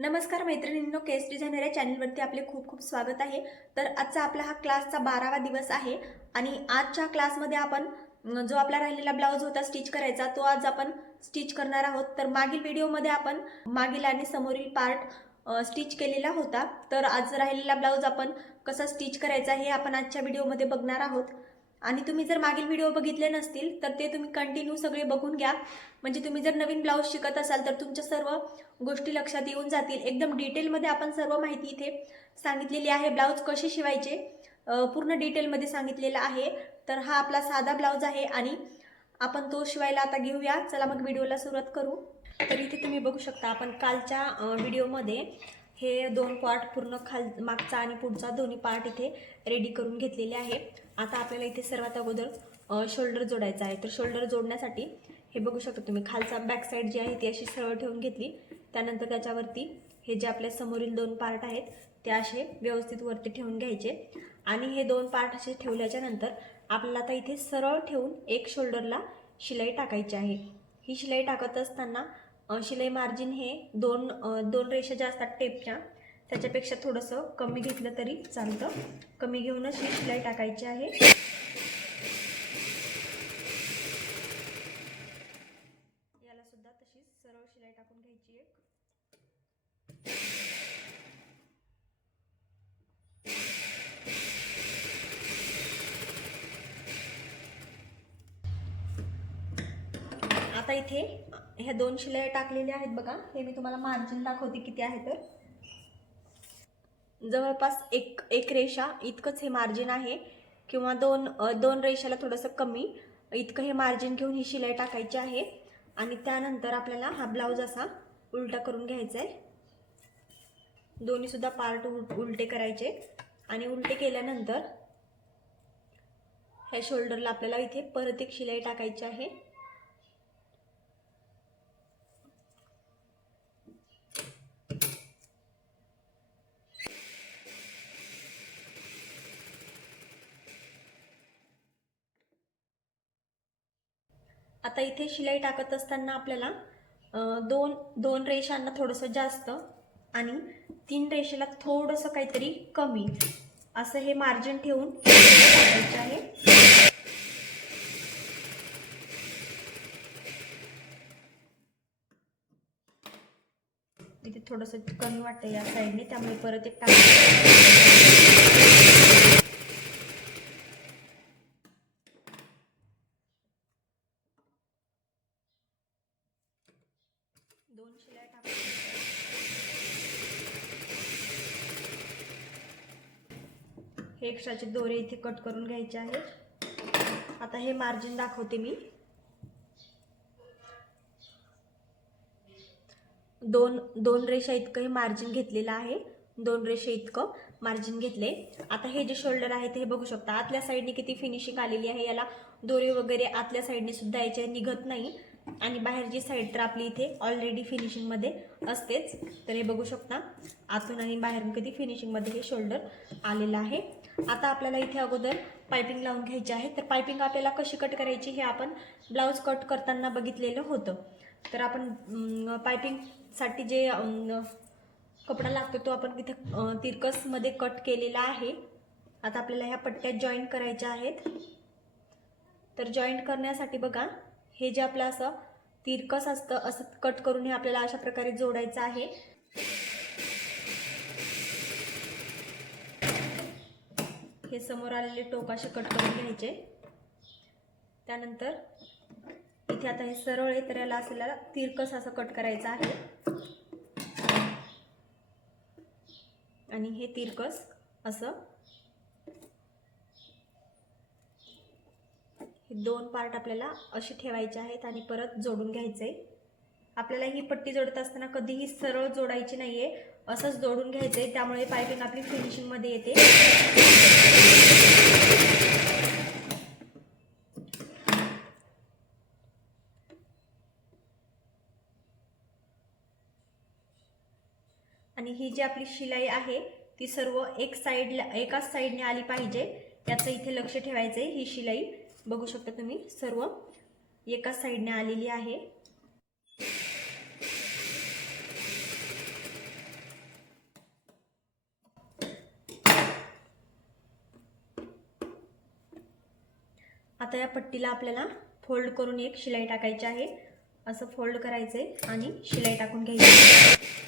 नमस्कार मैत्रिणींनो केस डिझायनर या चॅनलवरती आपले खूप खूप स्वागत आहे. तर आजचा आपला हा क्लासचा बारावा दिवस आहे आणि आजच्या क्लासमध्ये आपण जो आपला राहिलेला ब्लाऊज होता स्टिच करायचा तो आज आपण स्टिच करणार आहोत. तर मागील व्हिडिओमध्ये आपण मागील आणि समोरील पार्ट स्टिच केलेला होता. तर आज राहिलेला ब्लाऊज आपण कसा स्टिच करायचा हे आपण आजच्या व्हिडिओमध्ये बघणार आहोत. आणि तुम्ही जर मागील व्हिडिओ बघितले नसतील तर ते तुम्ही कंटिन्यू सगळे बघून घ्या. म्हणजे तुम्ही जर नवीन ब्लाऊज शिकत असाल तर तुमच्या सर्व गोष्टी लक्षात येऊन जातील. एकदम डिटेलमध्ये आपण सर्व माहिती इथे सांगितलेली आहे. ब्लाऊज कसे शिवायचे? पूर्ण डिटेलमध्ये सांगितलेलं आहे. तर हा आपला साधा ब्लाऊज आहे आणि आपण तो शिवायला आता घेऊया. चला मग व्हिडिओला सुरुवात करू. तर इथे तुम्ही बघू शकता आपण कालच्या व्हिडिओमध्ये हे दोन पार्ट पूर्ण खाल मागचा आणि पुढचा दोन्ही पार्ट इथे रेडी करून घेतलेले आहे. आता आपल्याला इथे सर्वात अगोदर शोल्डर जोडायचा आहे. तर शोल्डर जोडण्यासाठी हे बघू शकता तुम्ही खालचा बॅक साईड जी आहे ती अशी सरळ ठेवून घेतली. त्यानंतर त्याच्यावरती हे जे आपल्या समोरील दोन पार्ट आहेत ते असे व्यवस्थित वरती ठेवून घ्यायचे. आणि हे दोन पार्ट असे ठेवल्याच्या नंतर आपल्याला आता इथे सरळ ठेवून एक शोल्डरला शिलाई टाकायची आहे. ही शिलाई टाकत असताना शिलाई मार्जिन हे दोन दोन रेषा ज्या असतात टेपच्या त्याच्यापेक्षा थोडंसं कमी घेतलं तरी चालतं. कमी घेऊनच ही शिलाई टाकायची आहे. याला सुद्धा तशीच सरळ शिलाई टाकून घ्यायची एक आता इथे ह्या दोन शिलाई टाकलेल्या आहेत बघा. हे मी तुम्हाला मार्जिन दाखवते किती आहे तर. जवळपास एक एक रेषा इतकंच हे मार्जिन आहे. किंवा दोन दोन रेषाला थोडंसं कमी. इतकं हे मार्जिन घेऊन ही शिलाई टाकायची आहे. आणि त्यानंतर आपल्याला हा ब्लाऊज असा उलटा करून घ्यायचा आहे दोन्हीसुद्धा पार्ट उलटे करायचे. आणि उलटे केल्यानंतर ह्या शोल्डरला आपल्याला इथे परत एक शिलाई टाकायची आहे. आता इथे शिलाई टाकत असताना आपल्याला दोन दोन रेषांना थोडंसं जास्त आणि तीन रेषेला थोडंसं काहीतरी कमी. असं हे मार्जिन ठेवून टाकायचं आहे. इथे थोडंसं कमी वाटतं या साईडने त्यामुळे परत एक टाकायचं दोन शिलाई टाकायच्या हे एक्स्ट्राचे दोरे इथे कट करून घ्यायचे आहेत. आता हे मार्जिन दाखवते मी. दोन दोन रेषा इतकं हे मार्जिन घेतलेलं आहे. दोन रेषा इतकं मार्जिन घेतले. आता हे जे शोल्डर आहे ते हे बघू शकता. आतल्या साईडने किती फिनिशिंग आलेली आहे याला दोरे वगैरे आतल्या साईडने सुद्धा याच्या निघत नाही. आणि बाहेरची साईड तर आपली इथे ऑलरेडी फिनिशिंगमध्ये असतेच. तर हे बघू शकता. आतून आणि बाहेरून कधी फिनिशिंगमध्ये हे शोल्डर आलेलं आहे. आता आपल्याला इथे अगोदर पायपिंग लावून घ्यायची आहे. तर पायपिंग आपल्याला कशी कट करायची हे आपण ब्लाऊज कट करताना बघितलेलं होतं. तर आपण पायपिंगसाठी जे कपडा लागतो तो आपण तिथे तिरकसमध्ये कट केलेला आहे. आता आपल्याला ह्या पट्ट्यात जॉईंट करायच्या आहेत. तर जॉईंट करण्यासाठी बघा. हे जे आपलं असं तिरकस असतं असं कट करून हे आपल्याला अशा प्रकारे जोडायचं आहे. हे समोर आलेले टोक असे कट करून घ्यायचे. त्यानंतर इथे आता हे सरळ आहे तर याला असलेला तिरकस असं कट करायचं आहे. आणि हे तिरकस असं हे दोन पार्ट आपल्याला असे ठेवायचे आहेत आणि परत जोडून घ्यायचं. आहे आपल्याला ही पट्टी जोडत असताना कधीही सरळ जोडायची नाही आहे असंच जोडून घ्यायचं आहे त्यामुळे पायपिंग आपली फिनिशिंगमध्ये येते. आणि ही जी आपली शिलाई आहे ती सर्व एक साईडला एकाच साईडने आली पाहिजे. याचं इथे लक्ष ठेवायचं आहे ही शिलाई. बघू शकता तुम्ही सर्व एका साईडने आलेली आहे. आता या पट्टीला आपल्याला फोल्ड करून एक शिलाई टाकायची आहे. असं फोल्ड करायचं आणि शिलाई टाकून घ्यायची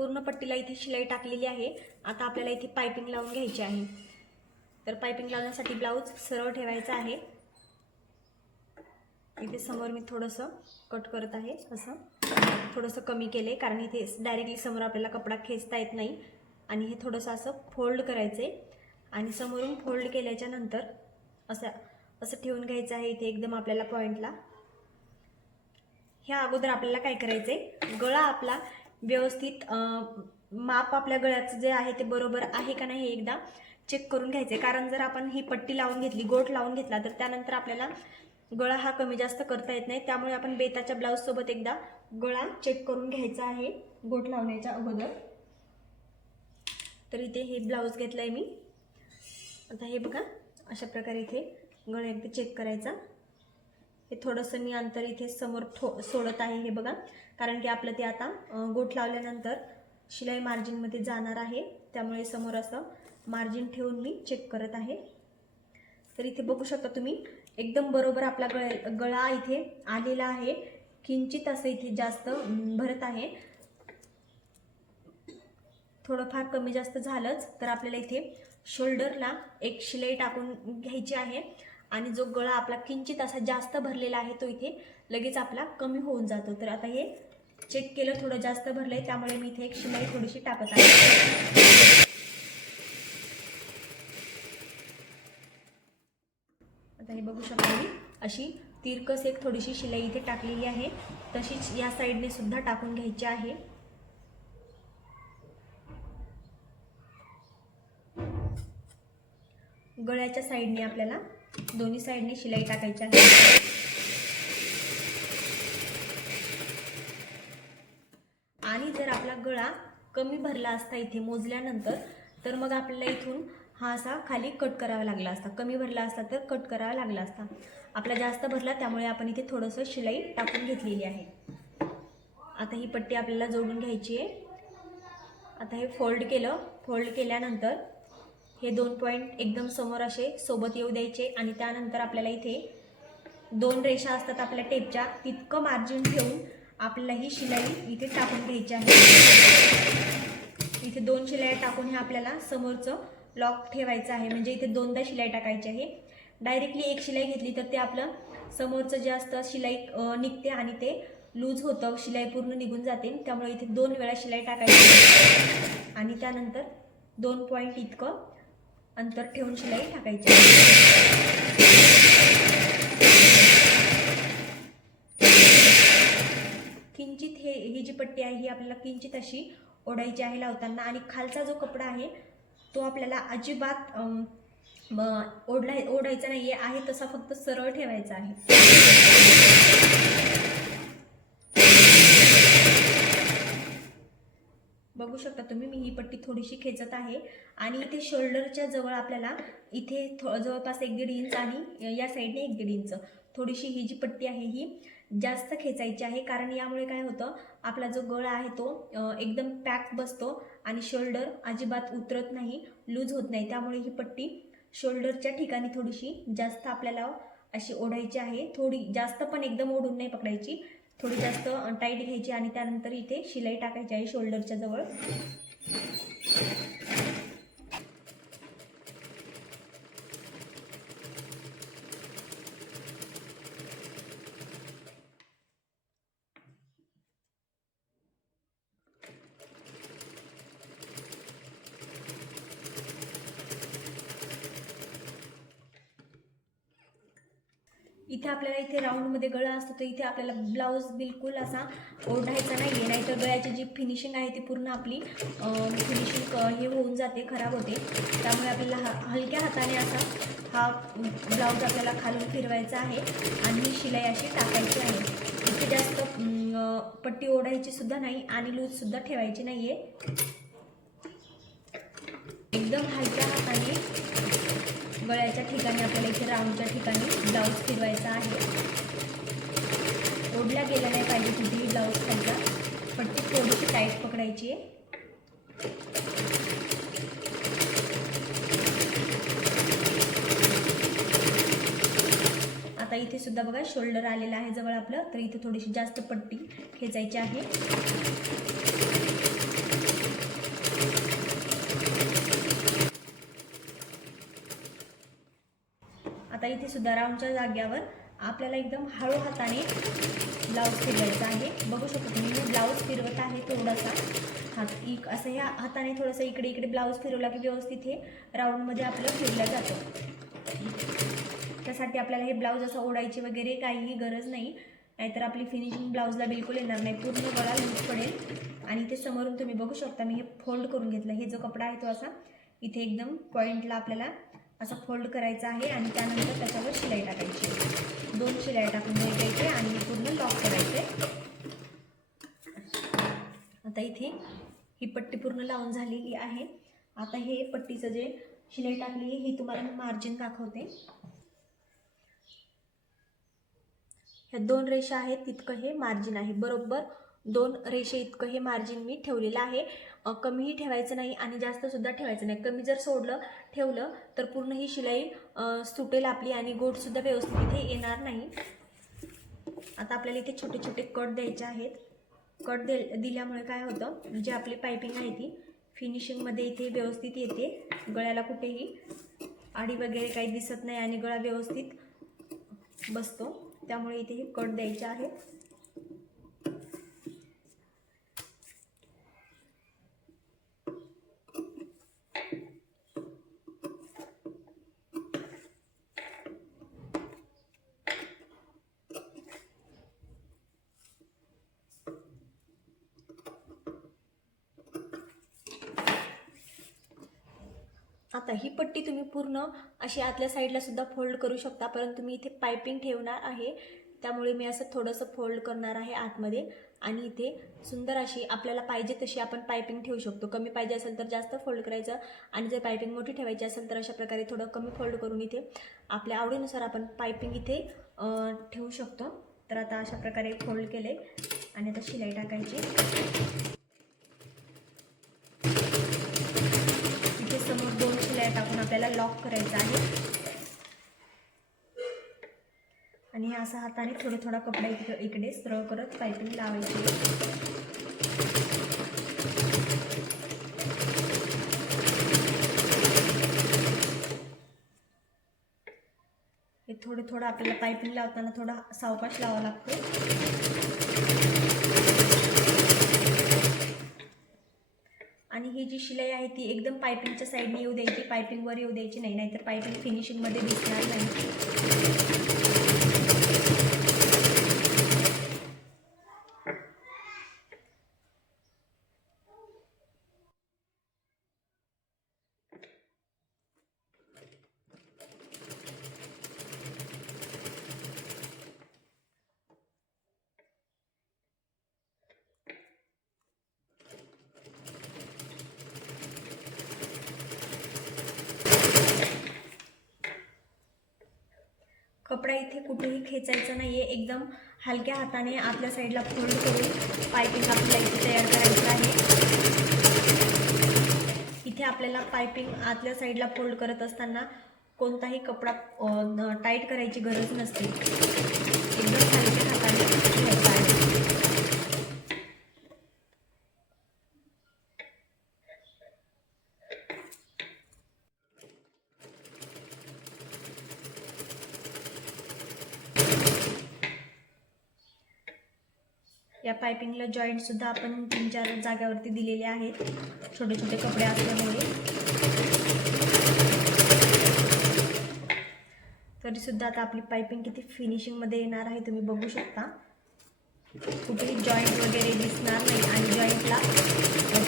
पूर्ण पट्टीला इथे शिलाई टाकलेली आहे. आता आपल्याला इथे पायपिंग लावून घ्यायची आहे. तर पायपिंग लावण्यासाठी ब्लाऊज सरळ ठेवायचा आहे. इथे समोर मी थोडंसं कट करत आहे. असं थोडंसं कमी केले कारण इथे डायरेक्टली समोर आपल्याला कपडा खेचता येत नाही. आणि हे थोडंसं असं फोल्ड करायचं आहे आणि समोरून फोल्ड केल्याच्यानंतर असं असं ठेवून घ्यायचं आहे इथे एकदम आपल्याला पॉईंटला ह्या अगोदर आपल्याला काय करायचं आहे गळा आपला व्यवस्थित माप आपल्या गळ्याचं जे आहे ते बरोबर आहे का नाही हे एकदा चेक करून घ्यायचे. कारण जर आपण ही पट्टी लावून घेतली गोठ लावून घेतला तर त्यानंतर आपल्याला गळा हा कमी जास्त करता येत नाही. त्यामुळे आपण बेताच्या ब्लाऊजसोबत एकदा गळा चेक करून घ्यायचा आहे गोठ लावण्याच्या अगोदर. तर इथे हे ब्लाऊज घेतलं आहे मी. आता हे बघा अशा प्रकारे इथे गळा एकदा चेक करायचा. हे थोडंसं मी अंतर इथे समोर ठो सोडत आहे हे बघा. कारण की आपलं ते आता गोठ लावल्यानंतर शिलाई मार्जिनमध्ये जाणार आहे. त्यामुळे समोर असं मार्जिन ठेवून मी चेक करत आहे. तर इथे बघू शकता तुम्ही एकदम बरोबर आपला गळ गळा इथे आलेला आहे. किंचित असं इथे जास्त भरत आहे. थोडंफार कमी जास्त झालंच तर आपल्याला इथे शोल्डरला एक शिलाई टाकून घ्यायची आहे. आणि जो गळा आपला किंचित असा जास्त भरलेला आहे तो इथे लगेच आपला कमी होऊन जातो. तर आता हे चेक केलं थोडं जास्त भरलं आहे त्यामुळे मी इथे एक शिलाई थोडीशी टाकत आहे. आता हे बघू शकता मी अशी तिरकस एक थोडीशी शिलाई इथे टाकलेली आहे. तशीच या साईडने सुद्धा टाकून घ्यायची आहे. गळ्याच्या साईडने आपल्याला दोन्ही साईडने शिलाई टाकायची आहे आणि जर आपला गळा कमी भरला असता इथे मोजल्यानंतर तर मग आपल्याला इथून हा असा खाली कट करावा लागला असता. कमी भरला असता तर कट करावा लागला असता. आपला जास्त भरला त्यामुळे आपण इथे थोडंसं शिलाई टाकून घेतलेली आहे. आता ही पट्टी आपल्याला जोडून घ्यायची आहे. आता हे फोल्ड केलं. फोल्ड केल्यानंतर हे दोन पॉईंट एकदम समोर असे सोबत येऊ द्यायचे आणि त्यानंतर आपल्याला इथे दोन रेषा असतात आपल्या टेपच्या तितकं मार्जिन ठेवून आपल्याला ही शिलाई इथे टाकून घ्यायची आहे. इथे दोन शिलाई टाकून हे आपल्याला समोरचं लॉक ठेवायचं आहे. म्हणजे इथे दोनदा शिलाई टाकायची आहे. डायरेक्टली एक शिलाई घेतली तर ते आपलं समोरचं जे असतं शिलाई निघते आणि ते लूज होतं. शिलाई पूर्ण निघून जाते. त्यामुळे इथे दोन वेळा शिलाई टाकायची आणि त्यानंतर दोन पॉईंट इतकं अंतर ठेवून शिलाई टाकायची आहे. किंचित हे ही जी पट्टी आहे ही आपल्याला किंचित अशी ओढायची आहे लावताना आणि खालचा जो कपडा आहे तो आपल्याला अजिबात ओढला ओढायचा नाही आहे आहे तसा फक्त सरळ ठेवायचा आहे. बघू शकता तुम्ही मी ही पट्टी थोडीशी खेचत आहे आणि इथे शोल्डरच्या जवळ आपल्याला इथे थो जवळपास एक दीड इंच आणि या साईडने एक दीड इंच. थोडीशी ही जी पट्टी आहे ही जास्त खेचायची आहे. कारण यामुळे काय होतं आपला जो गळा आहे तो एकदम पॅक बसतो आणि शोल्डर अजिबात उतरत नाही लूज होत नाही. त्यामुळे ही पट्टी शोल्डरच्या ठिकाणी थोडीशी जास्त आपल्याला अशी ओढायची आहे. थोडी जास्त पण एकदम ओढून नाही पकडायची. थोडी जास्त टाईट घ्यायची आणि त्यानंतर इथे शिलाई टाकायची आहे शोल्डरच्या जवळ. इथे आपल्याला इथे राऊंडमध्ये गळा असतो तर इथे आपल्याला ब्लाऊज बिलकुल असा ओढायचा नाही आहे नाहीतर गळ्याची जी फिनिशिंग आहे ती पूर्ण आपली फिनिशिंग हे होऊन जाते खराब होते. त्यामुळे आपल्याला हा हलक्या हाताने असा हा ब्लाऊज आपल्याला खालून फिरवायचा आहे आणि ही शिलाई अशी टाकायची आहे. इथे जास्त पट्टी ओढायची सुद्धा नाही आणि लूजसुद्धा ठेवायची नाही आहे एकदम हलक्या गळ्याच्या ठिकाणी आपल्याला इथे राऊंडच्या ठिकाणी ब्लाऊज फिरवायचा आहे. ओढला गेला नाही पाहिजे कुठेही ब्लाऊज खालचा पट्टी थोडीशी टाईट पकडायची आहे. आता इथे सुद्धा बघा शोल्डर आलेलं आहे जवळ आपलं तर इथे थोडीशी जास्त पट्टी खेचायची आहे. सुद्धा राऊंडच्या जाग्यावर आपल्याला एकदम हळू हाताने ब्लाऊज फिरवायचा आहे. बघू शकतो तुम्ही मी ब्लाऊज फिरवत आहे थोडासा. हात इक असं ह्या हाताने थोडंसं इकडे इकडे ब्लाऊज फिरवला की व्यवस्थित हे राऊंडमध्ये आपलं फिरलं जातं. त्यासाठी आपल्याला हे ब्लाऊज असं ओढायची वगैरे काहीही गरज नाही. नाहीतर आपली फिनिशिंग ब्लाऊजला बिलकुल येणार नाही. पूर्ण गळा लूज पडेल. आणि ते समोरून तुम्ही बघू शकता मी हे फोल्ड करून घेतलं. हे जो कपडा आहे तो असा इथे एकदम पॉईंटला आपल्याला असं फोल्ड करायचं आहे आणि त्यानंतर त्याच्यावर शिलाई टाकायची. दोन शिलाई टाकून द्यायचे आणि पूर्ण लॉक करायचे. आता इथे ही पट्टी पूर्ण लावून झालेली आहे. आता हे पट्टीचं जे शिलाई टाकली आहे ही तुम्हाला मी मार्जिन दाखवते. ह्या दोन रेषा आहेत तितकं हे मार्जिन आहे. बरोबर दोन रेषे इतकं हे मार्जिन मी ठेवलेलं आहे. कमीही ठेवायचं नाही आणि जास्तसुद्धा ठेवायचं नाही. कमी जर सोडलं ठेवलं तर पूर्ण ही शिलाई सुटेल आपली आणि गोटसुद्धा व्यवस्थित इथे येणार नाही. आता आपल्याला इथे छोटे छोटे कट द्यायचे आहेत. कट दे दिल्यामुळे काय होतं जे आपली पायपिंग आहे ती फिनिशिंगमध्ये इथे व्यवस्थित येते. गळ्याला कुठेही आडी वगैरे काही दिसत नाही आणि गळा व्यवस्थित बसतो. त्यामुळे इथे हे कट द्यायचे आहेत. आता ही पट्टी तुम्ही पूर्ण अशी आतल्या साईडला सुद्धा फोल्ड करू शकता. परंतु मी इथे पायपिंग ठेवणार आहे. त्यामुळे मी असं थोडंसं फोल्ड करणार आहे आतमध्ये. आणि इथे सुंदर अशी आपल्याला पाहिजे तशी आपण पायपिंग ठेवू शकतो. कमी पाहिजे असेल तर जास्त फोल्ड करायचं. आणि जर पायपिंग मोठी ठेवायची असेल तर अशा प्रकारे थोडं कमी फोल्ड करून इथे आपल्या आवडीनुसार आपण पायपिंग इथे ठेवू शकतो. तर आता अशा प्रकारे फोल्ड केले. आणि आता शिलाई टाकायची. टाकून आपल्याला लॉक करायचं आहे. आणि असं हाताने थोडा थोडा कपडा इकडे इकडे सरळ करत पायपिंग लावायची. हे थोडं थोडं आपल्याला पायपिंग लावताना थोडा सावकाश लावा लागतो आणि ही जी शिलाई आहे ती एकदम पायपिंगच्या साईडने येऊ द्यायची पायपिंगवर येऊ द्यायची नाही नाहीतर पायपिंग फिनिशिंगमध्ये दिसणार नाही. कपडा इथे कुठेही खेचायचा नाही आहे एकदम हलक्या हाताने आतल्या साईडला फोल्ड करून पायपिंग आपल्याला इथे तयार करायचं आहे. इथे आपल्याला पायपिंग आतल्या साईडला फोल्ड करत असताना कोणताही कपडा टाईट करायची गरज नसते एकदम हलक्या हाताने घ्यायचा आहे या पायपिंगला जॉईंटसुद्धा आपण तीन चार जाग्यावरती दिलेले आहेत. छोटे छोटे कपडे असल्यामुळे. तरीसुद्धा आता आपली पायपिंग किती फिनिशिंगमध्ये येणार आहे तुम्ही बघू शकता. कुठेही जॉईंट वगैरे दिसणार नाही आणि जॉईंटला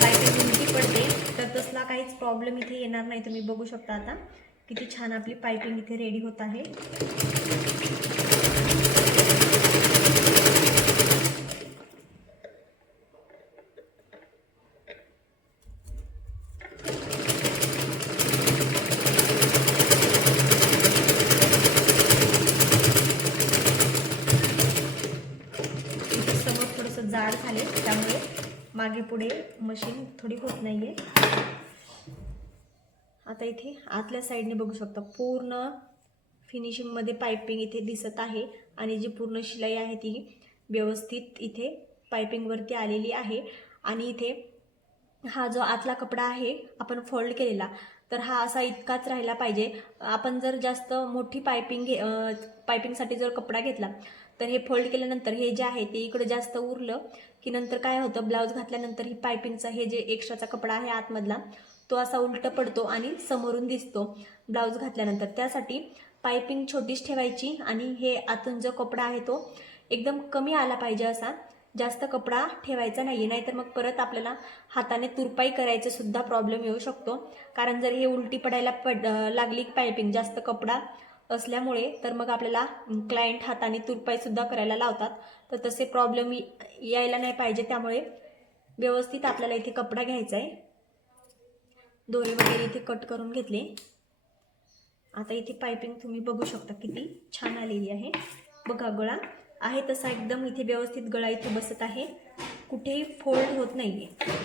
पायपिंग उलटी पडते तर तसला काहीच प्रॉब्लेम इथे येणार नाही. तुम्ही बघू शकता आता किती छान आपली पायपिंग इथे रेडी होत आहे जाड झाले त्यामुळे मागे पुढे मशीन थोडी होत नाही आहे आता इथे आतल्या साईडने बघू शकता पूर्ण फिनिशिंगमध्ये पायपिंग इथे दिसत आहे आणि जी पूर्ण शिलाई आहे ती व्यवस्थित इथे पायपिंगवरती आलेली आहे. आणि इथे हा जो आतला कपडा आहे आपण फोल्ड केलेला तर हा असा इतकाच राहिला पाहिजे. आपण जर जास्त मोठी पायपिंग घे पायपिंगसाठी जर कपडा घेतला तर हे फोल्ड केल्यानंतर हे जे आहे ते इकडं जास्त उरलं की नंतर काय होतं ब्लाऊज घातल्यानंतर ही पायपिंगचा हे जे एक्स्ट्राचा कपडा आहे आतमधला तो असा उलट पडतो आणि समोरून दिसतो. ब्लाऊज घातल्यानंतर त्यासाठी पायपिंग छोटीच ठेवायची आणि हे आतून जो कपडा आहे तो एकदम कमी आला पाहिजे असा. जास्त कपडा ठेवायचा नाही आहे नाहीतर मग परत आपल्याला हाताने तुरपाई करायचे सुद्धा प्रॉब्लेम येऊ शकतो. कारण जर हे उलटी पडायला पड लागली पायपिंग जास्त कपडा असल्यामुळे तर मग आपल्याला क्लायंट हाताने तुरपाईसुद्धा करायला लावतात. तर तसे प्रॉब्लेम यायला नाही पाहिजे. त्यामुळे व्यवस्थित आपल्याला इथे कपडा घ्यायचा आहे. दोरे वगैरे इथे कट करून घेतले. आता इथे पायपिंग तुम्ही बघू शकता किती छान आलेली आहे. बघा गळा. आहे तसा एकदम इथे व्यवस्थित गळा इथे बसत आहे. कुठेही फोल्ड होत नाही आहे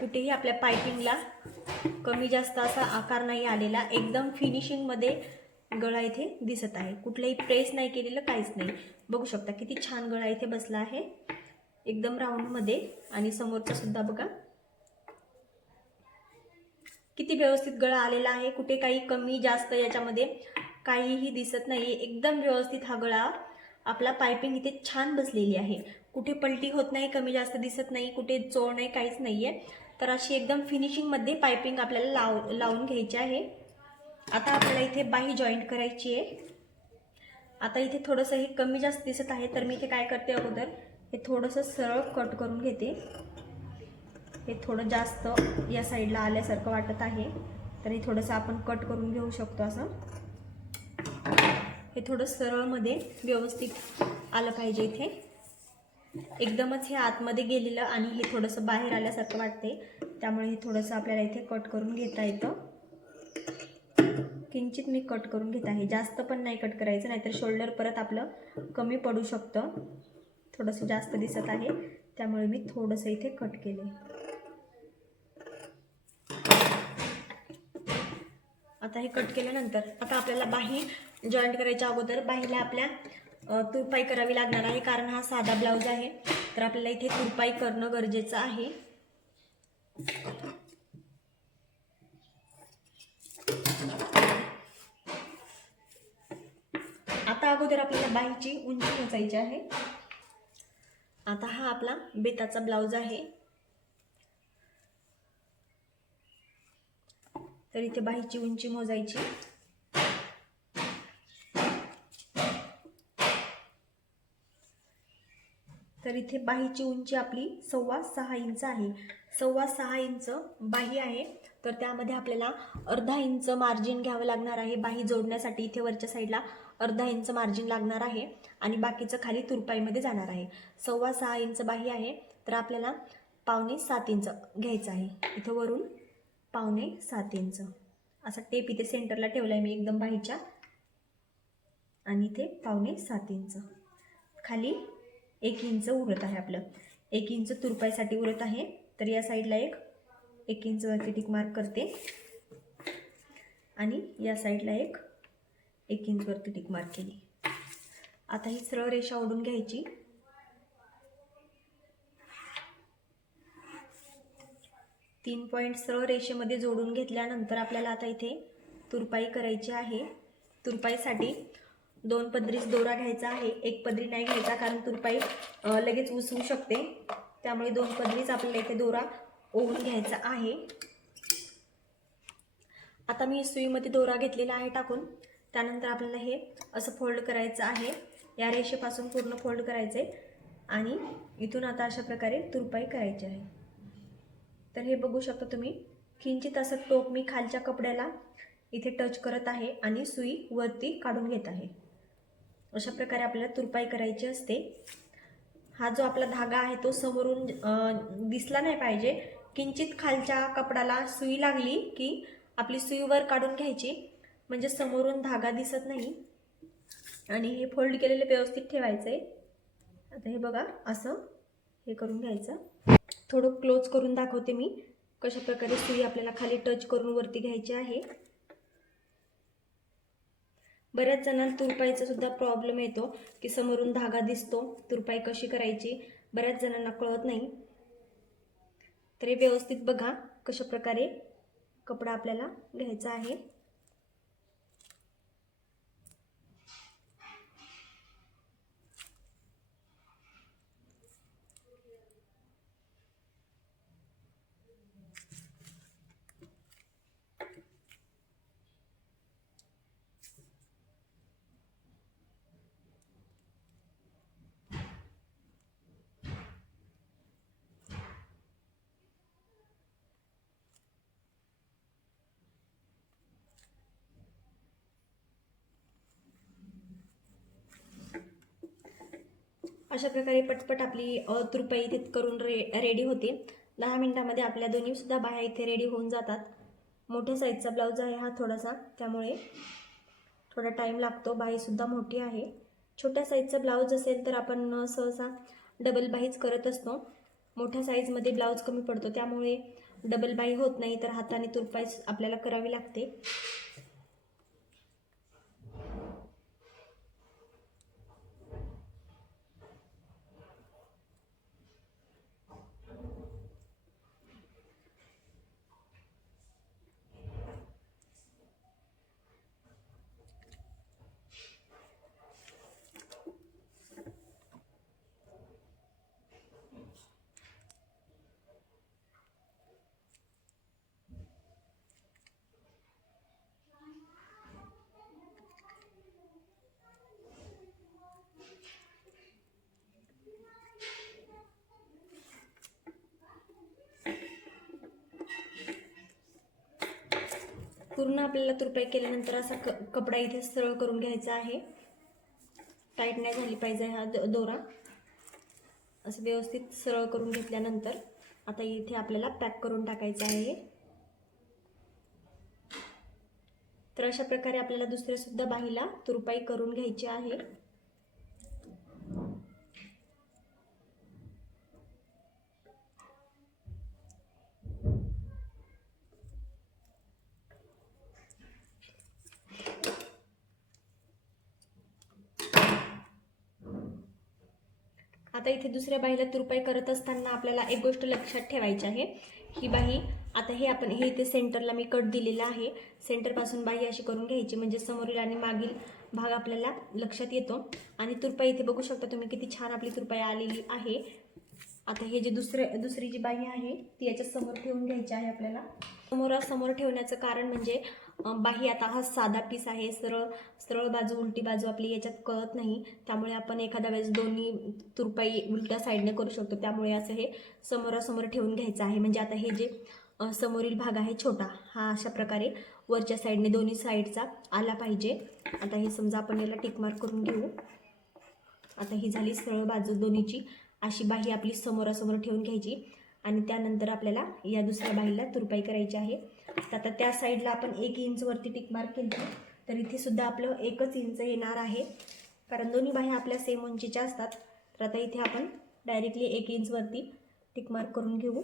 कुठेही आपल्या पायपिंगला कमी जास्त असा आकार नाही आलेला. एकदम फिनिशिंगमध्ये गळा इथे दिसत आहे. कुठलंही प्रेस नाही केलेलं काहीच नाही. बघू शकता किती छान गळा इथे बसला आहे. एकदम राऊंडमध्ये आणि समोरचा सुद्धा बघा. किती व्यवस्थित गळा आलेला आहे. कुठे काही कमी जास्त याच्यामध्ये काहीही दिसत नाही एकदम व्यवस्थित हा गळा आपला पायपिंग इथे छान बसलेली आहे. कुठे पलटी होत नाही कमी जास्त दिसत नाही कुठे चोळ नाही काहीच नाही आहे तर अशी एकदम फिनिशिंगमध्ये पायपिंग आपल्याला लाव लावून घ्यायची आहे. आता आपल्याला इथे बाही जॉईंट करायची आहे. आता इथे थोडंसं हे कमी जास्त दिसत आहे तर मी इथे काय करते अगोदर हे थोडंसं सरळ कट करून घेते. हे थोडं जास्त या साईडला आल्यासारखं वाटत आहे. तर हे थोडंसं आपण कट करून घेऊ शकतो असं. हे थोडं सरळमध्ये व्यवस्थित आलं पाहिजे इथे. एकदमच हे आतमध्ये गेलेलं आणि हे थोडंसं बाहेर आल्यासारखं वाटते त्यामुळे हे थोडंसं आपल्याला इथे कट करून घेता येतं. किंचित मी कट करून घेत आहे. जास्त पण नाही कट करायचं नाहीतर शोल्डर परत आपलं कमी पडू शकतं. थोडंसं जास्त दिसत आहे. त्यामुळे मी थोडंसं इथे कट केले आता हे कट केल्यानंतर आता आपल्याला बाही जॉईंट करायच्या अगोदर बाहीला आपल्या तुरपाई करावी लागणार आहे. कारण हा साधा ब्लाऊज आहे. तर आपल्याला इथे तुरपाई करणं गरजेचं आहे. आता अगोदर आपल्याला बाहीची उंची मोजायची आहे. आता हा आपला बेताचा ब्लाऊज आहे. तर इथे बाहीची उंची मोजायची. तर इथे बाहीची उंची आपली सव्वा सहा इंच आहे. सव्वा सहा इंच बाही आहे. तर त्यामध्ये आपल्याला अर्धा इंच मार्जिन घ्यावं लागणार आहे. बाही जोडण्यासाठी इथे वरच्या साईडला अर्धा इंच मार्जिन लागणार आहे. आणि बाकीचं खाली तुरपाईमध्ये जाणार आहे. सव्वा सहा इंच बाही आहे. तर आपल्याला पावणे सात इंच घ्यायचं आहे. इथं वरून पावणे सात इंच. असा टेप इथे सेंटरला ठेवला आहे मी एकदम बाहीच्या. आणि इथे पावणे सात इंच. खाली एक इंच उरत आहे आपलं. एक इंच तुरपाईसाठी उरत आहे. तर या साईडला एक एक इंचवरती टिक मार्क करते. आणि या साईडला एक एक इंचवरती टिक मार्क केली. आता ही सरळ रेषा ओढून घ्यायची. तीन पॉईंट सरळ रेषेमध्ये जोडून घेतल्यानंतर आपल्याला आता इथे तुरपाई करायची आहे. तुरपाईसाठी दोन पदरीच दोरा घ्यायचा आहे. एक पदरी नाही घ्यायचा कारण तुरपाई लगेच उसवू शकते. त्यामुळे दोन पदरीच आपल्याला इथे दोरा ओवून घ्यायचा आहे. आता मी सुईमध्ये दोरा घेतलेला आहे टाकून. त्यानंतर आपल्याला हे असं फोल्ड करायचं आहे. या रेषेपासून पूर्ण फोल्ड करायचं आहे आणि इथून आता अशा प्रकारे तुरपाई करायची आहे. तर हे बघू शकता तुम्ही. किंचित असं टोक मी खालच्या कपड्याला इथे टच करत आहे आणि सुई वरती काढून घेत आहे. अशा प्रकारे आपल्याला तुरपाई करायची असते. हा जो आपला धागा आहे तो समोरून दिसला नाही पाहिजे. किंचित खालच्या कपडाला सुई लागली की आपली सुई वर काढून घ्यायची. म्हणजे समोरून धागा दिसत नाही. आणि हे फोल्ड केलेले व्यवस्थित ठेवायचं. आहे आता हे बघा असं हे करून घ्यायचं. थोडं क्लोज करून दाखवते मी. कशा प्रकारे सुई आपल्याला खाली टच करून वरती घ्यायची आहे. बऱ्याच जणांना तुरपाईचा सुद्धा प्रॉब्लेम येतो की समोरून धागा दिसतो तुरपाई कशी करायची बऱ्याच जणांना कळत नाही. तर हे व्यवस्थित बघा कशा प्रकारे कपडा आपल्याला घ्यायचा आहे. अशा प्रकारे पटपट आपली तुरपाई इथे करून रे रेडी होते. दहा मिनटामध्ये आपल्या दोन्हीसुद्धा बाह्या इथे रेडी होऊन जातात. मोठ्या साईजचा ब्लाऊज आहे हा थोडासा. त्यामुळे थोडा टाईम लागतो. बाहीसुद्धा मोठी आहे. छोट्या साईजचा ब्लाऊज असेल तर आपण सहसा डबल बाहीच करत असतो. मोठ्या साईजमध्ये ब्लाऊज कमी पडतो. त्यामुळे डबल बाही होत नाही तर हाताने तुरपाई आपल्याला करावी लागते. पूर्ण आपल्याला तुरपाई केल्यानंतर असा क कपडा इथे सरळ करून घ्यायचा आहे. टाईट नाही झाली पाहिजे हा द दोरा. असं व्यवस्थित सरळ करून घेतल्यानंतर आता इथे आपल्याला पॅक करून टाकायचं आहे. तर अशा प्रकारे आपल्याला दुसऱ्यासुद्धा बाहीला तुरपाई करून घ्यायची आहे. आता इथे दुसऱ्या बाईला तुरपाई करत असताना आपल्याला एक गोष्ट लक्षात ठेवायची आहे. ही बाही आता हे आपण हे इथे सेंटरला मी कट दिलेला आहे. सेंटरपासून बाही अशी करून घ्यायची म्हणजे समोरील आणि मागील भाग आपल्याला लक्षात येतो. आणि तुरपाई इथे बघू शकता तुम्ही किती छान आपली तुरपाई आलेली आहे. आता हे जे दुसरे दुसरी जी बाही आहे ती याच्या समोर ठेवून घ्यायची आहे आपल्याला. समोरासमोर ठेवण्याचं कारण म्हणजे बाही आता हा साधा पीस आहे सरळ सरळ बाजू उलटी बाजू आपली याच्यात कळत नाही. त्यामुळे आपण एखाद्या वेळेस दोन्ही तुरपाई उलट्या साईडने करू शकतो. त्यामुळे असं हे समोरासमोर ठेवून घ्यायचं आहे. म्हणजे आता हे जे समोरील भाग आहे छोटा हा अशा प्रकारे वरच्या साईडने दोन्ही साईडचा आला पाहिजे. आता हे समजा आपण याला टिकमार्क करून घेऊ. आता ही झाली सरळ बाजू. दोन्हीची अशी बाही आपली समोरासमोर ठेवून घ्यायची. आणि त्यानंतर आपल्याला या दुसऱ्या बाहीला तुरपाई करायची आहे. तर आता त्या साईडला आपण एक इंचवरती टिक मार्क केली तर इथे सुद्धा आपलं एकच इंच येणार आहे. कारण दोन्ही बाह्या आपल्या सेम उंचीच्या असतात. तर आता इथे आपण डायरेक्टली एक इंचवरती टिकमार्क करून घेऊ.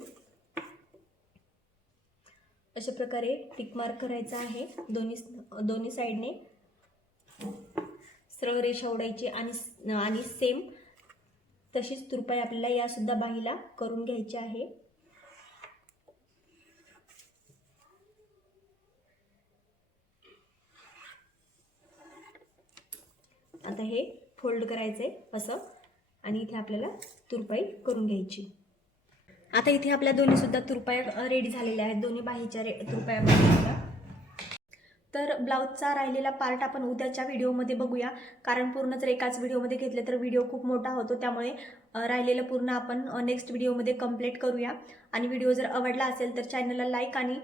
अशा प्रकारे टिकमार्क करायचा आहे. दोन्ही दोन्ही साईडने सरळ रेषा ओढायची आणि आणि सेम तशीच तुरपाई आपल्याला यासुद्धा बाहीला करून घ्यायची आहे. आता हे फोल्ड करायचे असं आणि इथे आपल्याला तुरपाई करून घ्यायची. आता इथे आपल्या दोन्ही सुद्धा तुरपाया रेडी झालेल्या आहेत. दोन्ही बाहीच्या रे तुरपाया बनवल्या तर ब्लाऊजचा राहिलेला पार्ट आपण उद्याच्या व्हिडिओमध्ये बघूया. कारण पूर्ण जर एकाच व्हिडिओमध्ये घेतले तर व्हिडिओ खूप मोठा होतो. त्यामुळे राहिलेलं पूर्ण आपण नेक्स्ट व्हिडिओमध्ये कंप्लीट करूया. आणि व्हिडिओ जर आवडला असेल तर चॅनलला लाईक आणि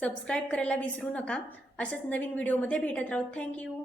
सबस्क्राईब करायला विसरू नका. अशाच नवीन व्हिडिओमध्ये भेटत राहू. थँक्यू